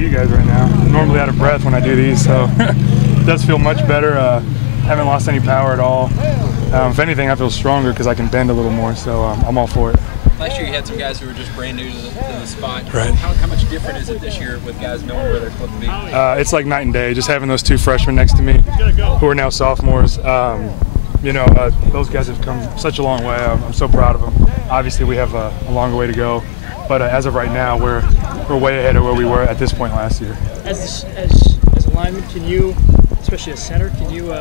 to you guys right now. I'm normally out of breath when I do these, so it does feel much better. Haven't lost any power at all. If anything, I feel stronger because I can bend a little more, so I'm all for it. Last year you had some guys who were just brand new to the spot. Right. How much different is it this year with guys knowing where they're supposed to be? It's like night and day. Just having those two freshmen next to me who are now sophomores. Those guys have come such a long way. I'm so proud of them. Obviously, we have a longer way to go, but as of right now, we're way ahead of where we were at this point last year. As a lineman, can you, especially as center, can you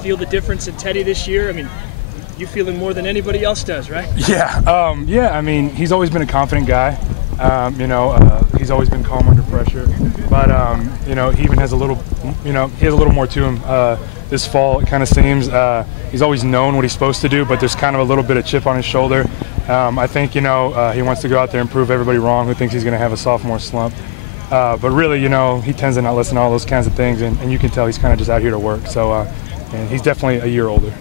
feel the difference in Teddy this year? I mean, you feel it more than anybody else does, right? Yeah. Yeah. I mean, he's always been a confident guy. He's always been calm under pressure, but he even has a little, he has a little more to him. This fall, it kind of seems he's always known what he's supposed to do, but there's kind of a little bit of chip on his shoulder. I think he wants to go out there and prove everybody wrong who thinks he's going to have a sophomore slump. But really, he tends to not listen to all those kinds of things, and you can tell he's kind of just out here to work. So, and he's definitely a year older.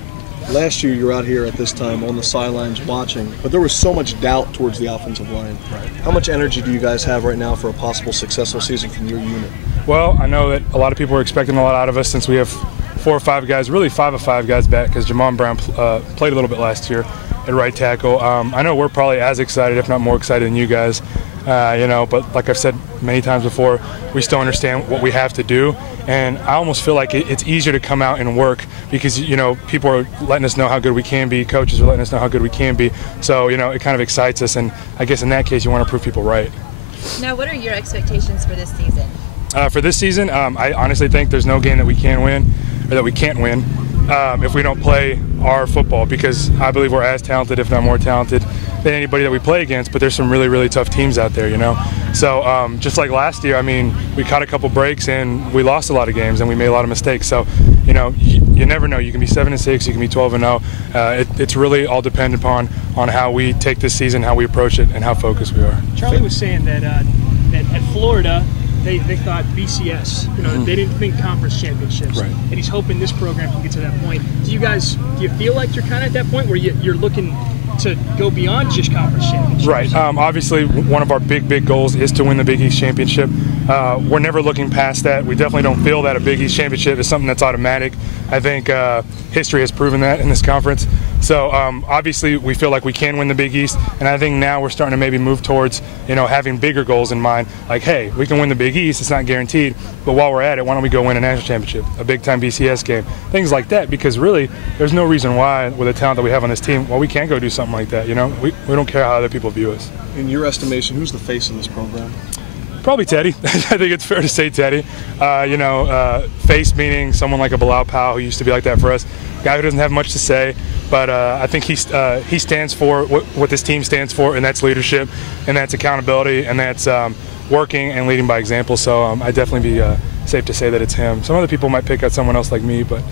Last year you were out here at this time on the sidelines watching, but there was so much doubt towards the offensive line. Right. How much energy do you guys have right now for a possible successful season from your unit? Well, I know that a lot of people are expecting a lot out of us since we have 4 or 5 guys, really 5 of 5 guys back, because Jamon Brown played a little bit last year at right tackle. I know we're probably as excited, if not more excited than you guys. But like I've said many times before, we still understand what we have to do, and I almost feel like it's easier to come out and work because people are letting us know how good we can be, coaches are letting us know how good we can be, so it kind of excites us, and I guess in that case you want to prove people right. Now, what are your expectations for this season? For this season, I honestly think there's no game that we can win or that we can't win if we don't play our football, because I believe we're as talented, if not more talented, than anybody that we play against, but there's some really, really tough teams out there, So just like last year, I mean, we caught a couple breaks and we lost a lot of games and we made a lot of mistakes. So, you never know. You can be 7-6, you can be 12-0. It's really all dependent upon how we take this season, how we approach it, and how focused we are. Charlie was saying that at Florida, they thought BCS. They didn't think conference championships. Right. And he's hoping this program can get to that point. Do you feel like you're kind of at that point where you're looking to go beyond just conference championships? Right. Obviously, one of our big goals is to win the Big East championship. We're never looking past that. We definitely don't feel that a Big East championship is something that's automatic. I think history has proven that in this conference. So obviously, we feel like we can win the Big East, and I think now we're starting to maybe move towards having bigger goals in mind. Like, hey, we can win the Big East. It's not guaranteed, but while we're at it, why don't we go win a national championship, a big-time BCS game, things like that? Because really, there's no reason why, with the talent that we have on this team, we can't go do something like that. We don't care how other people view us. In your estimation, who's the face of this program? Probably Teddy. I think it's fair to say Teddy. Face meaning someone like a Bilal Powell, who used to be like that for us. Guy who doesn't have much to say, but I think he stands for what this team stands for, and that's leadership, and that's accountability, and that's working and leading by example. So I'd definitely be safe to say that it's him. Some other people might pick out someone else like me, but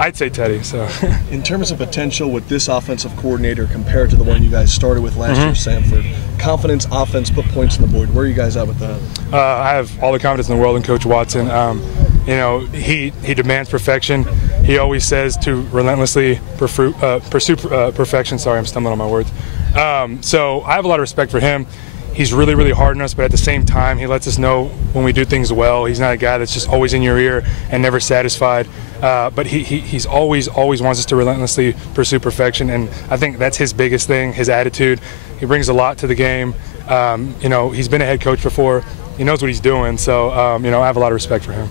I'd say Teddy. So, in terms of potential with this offensive coordinator compared to the one you guys started with last year, Sanford, confidence, offense, put points on the board. Where are you guys at with that? I have all the confidence in the world in Coach Watson. He demands perfection. He always says to relentlessly pursue perfection. Sorry, I'm stumbling on my words. So I have a lot of respect for him. He's really, really hard on us, but at the same time, he lets us know when we do things well. He's not a guy that's just always in your ear and never satisfied. But he's always wants us to relentlessly pursue perfection, and I think that's his biggest thing, his attitude. He brings a lot to the game. He's been a head coach before. He knows what he's doing, so I have a lot of respect for him.